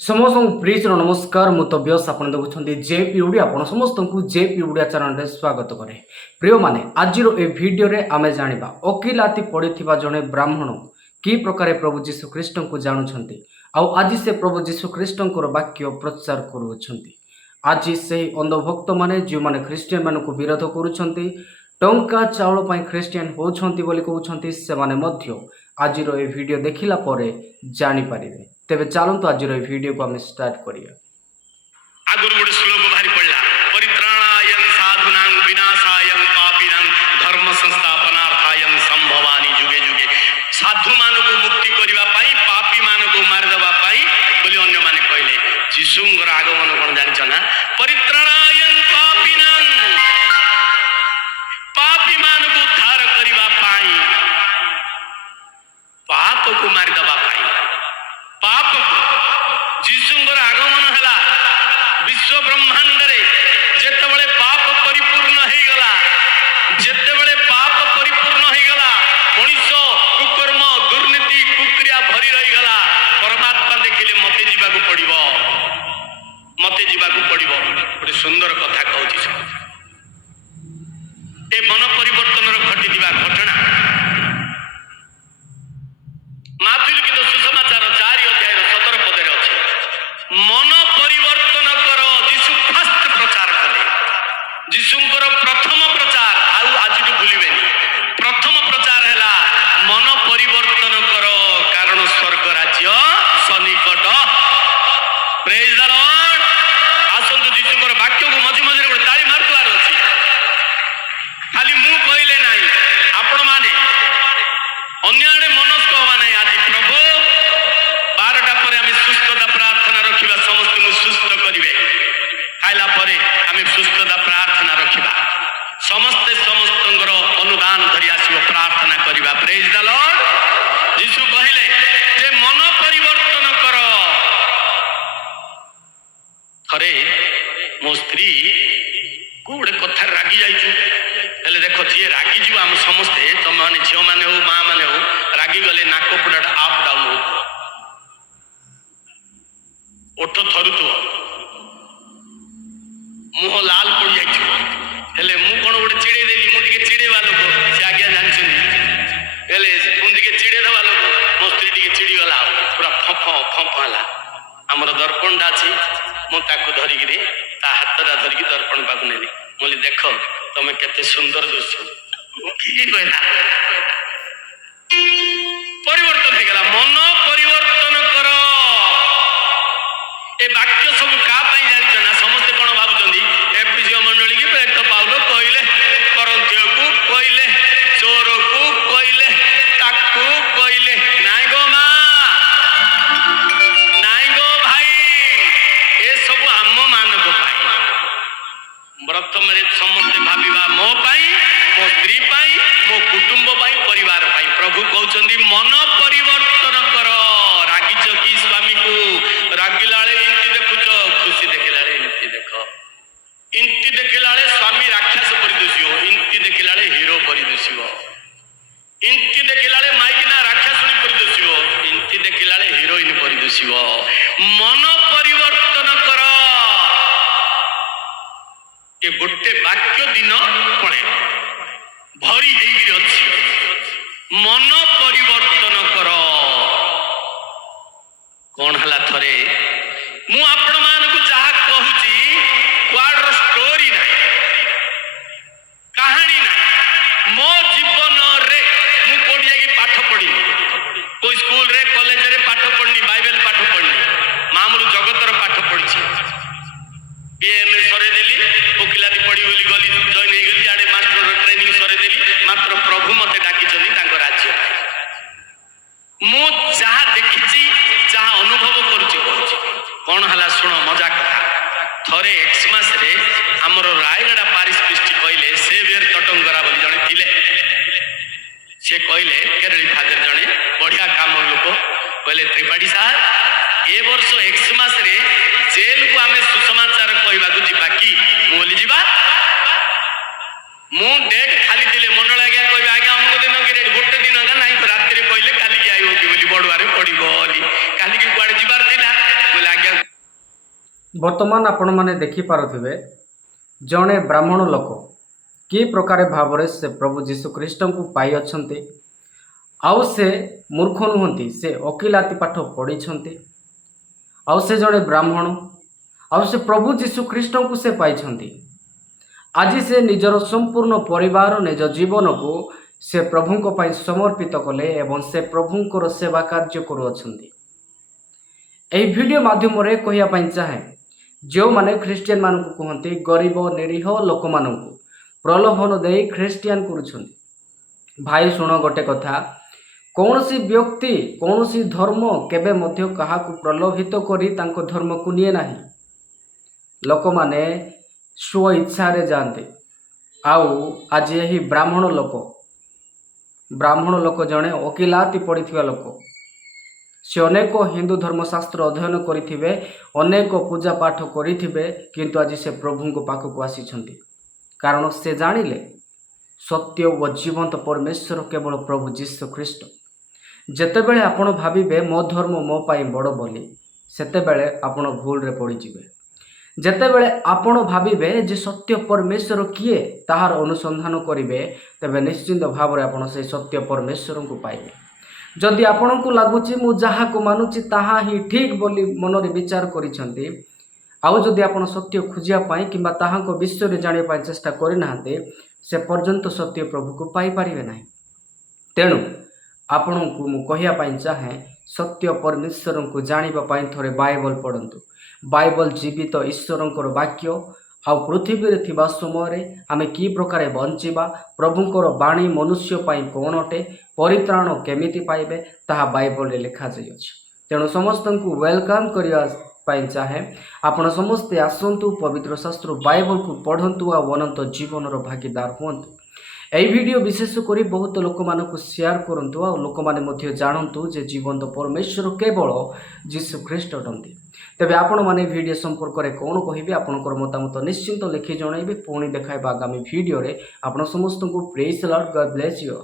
समस्त प्लीज नमस्कार मुतव्यस आप देखुं जेपी ओडिया आपण समस्त को जेपी ओडिया चैनल रे स्वागत करे। प्रिय माने आज ए वीडियो रे आमे जानिबा ओकिलाती पड़िथिबा जने ब्राह्मण कि प्रकार प्रभु जीशु ख्रीष्ट को जानुछंती आउ आज से प्रभु जीशु ख्रीष्ट वाक्य प्रचार करूछंती। आज से अंधभक्त माने जो माने ख्रीस्टियन मान को विरोध करूछंती टंका चाउल पई ख्रीस्टियन होछंती बोली कहउछंती से माने मध्य आज ए वीडियो देखिला परे जानि परिबे। तेबे चलंतु आज वीडियो को आम स्टार्ट करिया। आगुरु गोटे श्लोक बाहरी पड़ला परित्राणायं साधुनां विनाशायं पापिनां धर्म संस्थापनार्थायं संभवानि जुगे जुगे। साधु मान को मुक्ति करबा पाई पापी मान को मार देबा पाई बोली अन्य माने कहले जीशुंकर आगमन कोन जानिछ ना परित्राणायं पापिनां पापी मान को उद्धार करबा पाई पाप को मार देबा पाई पाप को जीशुंकर आगमन हला विश्व ब्रह्मांड रे जेतेबेले पाप परिपूर्ण हे गला जेतेबेले पाप परिपूर्ण हे गला मनुष्य कुकर्म दुर्नीति कुक्रिया भरी रही गला परमात्मा देखिले मते जीवाकू पड़िबो गोटे सुंदर कथा कहूची ए मन परिवर्तन घटी दिबा घटना माथुल की सुसमाचार 4 अध्याय 17 पदे अछि मन परिवर्तन कर जीशु फर्स्ट प्रचार कले जीशुंकर प्रथम प्रचार आज भूलिबेनी प्रथम प्रचार हैला मन परिवर्तन कर कारण स्वर्ग राज्य सनिकट। Praise the Lord. आसंतु जीशुंकर वाक्य को मझि मझि गोटे ताली मारतुआर अछि खाली मु कहले नाही आपण माने अन्य आड़े मनस्क हवा नहीं। आज प्रभु 12टा पर आम सुस्थता प्रार्थना रखा समस्त सुस्थ करेंगे खाइला परे आम सुस्थता प्रार्थना रखा समस्ते समस्त अनुदान धरी आसो प्रार्थना करवा। Praise the Lord. यीशु कहले जे मन परिवर्तन कर। थरे मो स्त्री को गोटे कथा रागी जाइछु हेले देख जी रागी जीव आम समस्ते तुम मैंने झील मैंने हो माँ मैंने हो रागी गले नाक पुड़ा आप डाउन हो ओठ थरुथु मुह लाल पड़ जाइले मु कौन गोटे चिड़े देली मुझे चिड़ेवा लोक से आज्ञा जानते मुझे चिड़े देवा लोक मो स्त्री टी चिड़ी गला पूरा फंफ फंफ है आमर दर्पणटा अच्छी मुझे धरिकी हाथटा धरिकी दर्पण पाक नेली बोली देख तुम केते सुंदर दुस कहला परिवर्तन हो गला मन परिवर्तन कर। ए वाक्य सब का पाई जानिछ ना समस्त कोन भाबुचंदी एफिसियो मंडली की एक तो पाउलो कहले करंथियो को कहले चोर को कहले ताकू कहले नाई गो मां नाई गो भाई ए सब आम मान को पाई व्रत मेरे समस्त भाविबा मो पाई मो स्त्री पाई मो कुटुंब पाई परिवार पाई। प्रभु कहउचंदी मन परिवर्तन कर। रागिच की स्वामी को रागिलाळे इंति देखुच खुशी देखिलाळे इंति देख इंति देखिलाळे स्वामी राक्षस परिदोषियो इंति देखिलाळे हीरो परिदोषियो इंति देखिलाळे माइकिना राक्षसनी परिदोषियो इंति देखिलाळे हीरोइन परिदोषियो। मन परिवर्तन कर। ए गोटे वाक्य दिन पड़े भरी अच्छी मन परिवर्तन कर। कौन हला थरे मु आपण मान को जहा कहूची क्वाडर स्टोरी ना कहानी ना मो जीवन रे मु कोडी जाकी पाठ पढ़ी कोई स्कूल रे कॉलेज रे पाठ पढ़नी बाइबल पाठ पढ़नी मामूल जगतर पाठ पढ़ी बीएमए सरे देली ओकिलाती पढ़ी बोली गली जॉइन हो गली आड़े मास्टर ट्रेनिंग सरे देली मात्र प्रभु मते डाकी राज्य मु जहा देखी जहा अनुभव करुची कौन हला शुण मजा कथा थरे एक्समास रे हमर रायगड़ा पारिश पृष्टि कहले सेवियर तटंगरा बोली जने थिले से कहले केरली फादर जने बढ़िया काम लोक कहले त्रिपाठी साहब ए वर्ष एक्समास रे जेल को आमे सुसमाचार कहबा को जिबा की मोली जिबा मु डेट खाली दिले मंडल आज्ञा कहबे आज्ञा हमको दिन के डेट गोटे दिन का नहीं रात्रि कहले काली के आइबो की बोली बडुआरे पड़ी बोली काली की कुआडे जिबार थिला बोले आज्ञा ବର୍ତ୍ତମାନ ଆପଣମାନେ ଦେଖିପାରୁଥିବେ ଜଣେ ବ୍ରାହ୍ମଣ ଲୋକ କି ପ୍ରକାର ଭାବରେ ସେ ପ୍ରଭୁ ଯୀଶୁ ଖ୍ରୀଷ୍ଟଙ୍କୁ ପାଇଅଛନ୍ତି। ଆଉ ସେ ମୂର୍ଖ ନୁହନ୍ତି, ସେ ଓକିଲାତି ପାଠ ପଢ଼ିଛନ୍ତି। ଆଉ ସେ ଜଣେ ବ୍ରାହ୍ମଣ, ଆଉ ସେ ପ୍ରଭୁ ଯୀଶୁ ଖ୍ରୀଷ୍ଟଙ୍କୁ ସେ ପାଇଛନ୍ତି। ଆଜି ସେ ନିଜର ସମ୍ପୂର୍ଣ୍ଣ ପରିବାର, ନିଜ ଜୀବନକୁ ସେ ପ୍ରଭୁଙ୍କ ପାଇଁ ସମର୍ପିତ କଲେ ଏବଂ ସେ ପ୍ରଭୁଙ୍କର ସେବା କାର୍ଯ୍ୟ କରୁଅଛନ୍ତି। ଏହି ଭିଡ଼ିଓ ମାଧ୍ୟମରେ କହିବା ପାଇଁ ଚାହେଁ, ଯେଉଁମାନେ ଖ୍ରୀଷ୍ଟିଆନ ମାନଙ୍କୁ କୁହନ୍ତି ଗରିବ ନିରୀହ ଲୋକମାନଙ୍କୁ ପ୍ରଲୋଭନ ଦେଇ ଖ୍ରୀଷ୍ଟିଆନ କରୁଛନ୍ତି। ଭାଇ ଶୁଣ ଗୋଟେ କଥା, କୌଣସି ବ୍ୟକ୍ତି କୌଣସି ଧର୍ମ କେବେ ମଧ୍ୟ କାହାକୁ ପ୍ରଲୋଭିତ କରି ତାଙ୍କ ଧର୍ମକୁ ନିଏ ନାହିଁ। ଲୋକମାନେ ସ୍ୱ ଇଚ୍ଛାରେ ଯାଆନ୍ତି। ଆଉ ଆଜି ଏହି ବ୍ରାହ୍ମଣ ଲୋକ ଜଣେ ଓକିଲାତି ପଢ଼ିଥିବା ଲୋକ। ସେ ଅନେକ ହିନ୍ଦୁ ଧର୍ମଶାସ୍ତ୍ର ଅଧ୍ୟୟନ କରିଥିବେ, ଅନେକ ପୂଜା ପାଠ କରିଥିବେ, କିନ୍ତୁ ଆଜି ସେ ପ୍ରଭୁଙ୍କ ପାଖକୁ ଆସିଛନ୍ତି। କାରଣ ସେ ଜାଣିଲେ ସତ୍ୟ ଓ ଜୀବନ୍ତ ପରମେଶ୍ୱର କେବଳ ପ୍ରଭୁ ଯୀଶୁ ଖ୍ରୀଷ୍ଟ। ଯେତେବେଳେ ଆପଣ ଭାବିବେ ମୋ ଧର୍ମ ମୋ ପାଇଁ ବଡ଼ ବୋଲି, ସେତେବେଳେ ଆପଣ ଭୁଲରେ ପଡ଼ିଯିବେ। ଯେତେବେଳେ ଆପଣ ଭାବିବେ ଯେ ସତ୍ୟ ପରମେଶ୍ୱର କିଏ ତାହାର ଅନୁସନ୍ଧାନ କରିବେ, ତେବେ ନିଶ୍ଚିନ୍ତ ଭାବରେ ଆପଣ ସେହି ସତ୍ୟ ପରମେଶ୍ୱରଙ୍କୁ ପାଇବେ। ଯଦି ଆପଣଙ୍କୁ ଲାଗୁଛି ମୁଁ ଯାହାକୁ ମାନୁଛି ତାହା ହିଁ ଠିକ୍ ବୋଲି ମନରେ ବିଚାର କରିଛନ୍ତି, ଆଉ ଯଦି ଆପଣ ସତ୍ୟ ଖୋଜିବା ପାଇଁ କିମ୍ବା ତାହାଙ୍କ ବିଷୟରେ ଜାଣିବା ପାଇଁ ଚେଷ୍ଟା କରିନାହାନ୍ତି, ସେ ପର୍ଯ୍ୟନ୍ତ ସତ୍ୟ ପ୍ରଭୁକୁ ପାଇପାରିବେ ନାହିଁ। ତେଣୁ ଆପଣଙ୍କୁ ମୁଁ କହିବା ପାଇଁ ଚାହେଁ, ସତ୍ୟ ପରମେଶ୍ୱରଙ୍କୁ ଜାଣିବା ପାଇଁ ଥରେ ବାଇବଲ ପଢ଼ନ୍ତୁ। ବାଇବଲ ଜୀବିତ ଈଶ୍ୱରଙ୍କର ବାକ୍ୟ। ଆଉ ପୃଥିବୀରେ ଥିବା ସମୟରେ ଆମେ କି ପ୍ରକାର ବଞ୍ଚିବା, ପ୍ରଭୁଙ୍କର ବାଣୀ ମନୁଷ୍ୟ ପାଇଁ କ'ଣ ଅଟେ, ପରିତ୍ରାଣ କେମିତି ପାଇବେ, ତାହା ବାଇବଲରେ ଲେଖାଯାଇଅଛି। ତେଣୁ ସମସ୍ତଙ୍କୁ ୱେଲକମ୍ କରିବା ପାଇଁ ଚାହେଁ, ଆପଣ ସମସ୍ତେ ଆସନ୍ତୁ, ପବିତ୍ର ଶାସ୍ତ୍ର ବାଇବଲକୁ ପଢ଼ନ୍ତୁ ଆଉ ଅନନ୍ତ ଜୀବନର ଭାଗିଦାର ହୁଅନ୍ତୁ। ଏହି ଭିଡ଼ିଓ ବିଶେଷ କରି ବହୁତ ଲୋକମାନଙ୍କୁ ସେୟାର କରନ୍ତୁ, ଆଉ ଲୋକମାନେ ମଧ୍ୟ ଜାଣନ୍ତୁ ଯେ ଜୀବନ୍ତ ପରମେଶ୍ୱର କେବଳ ଯୀଶୁ ଖ୍ରୀଷ୍ଟ ଅଟନ୍ତି। ତେବେ ଆପଣମାନେ ଭିଡ଼ିଓ ସମ୍ପର୍କରେ କ'ଣ କହିବେ, ଆପଣଙ୍କର ମତାମତ ନିଶ୍ଚିନ୍ତ ଲେଖି ଜଣାଇବେ। ପୁଣି ଦେଖାଇବା ଆଗାମୀ ଭିଡ଼ିଓରେ। ଆପଣ ସମସ୍ତଙ୍କୁ ପ୍ରେଜ୍ ଦ ଲର୍ଡ, ଗଡ୍ ବ୍ଲେସ୍ ୟୁ।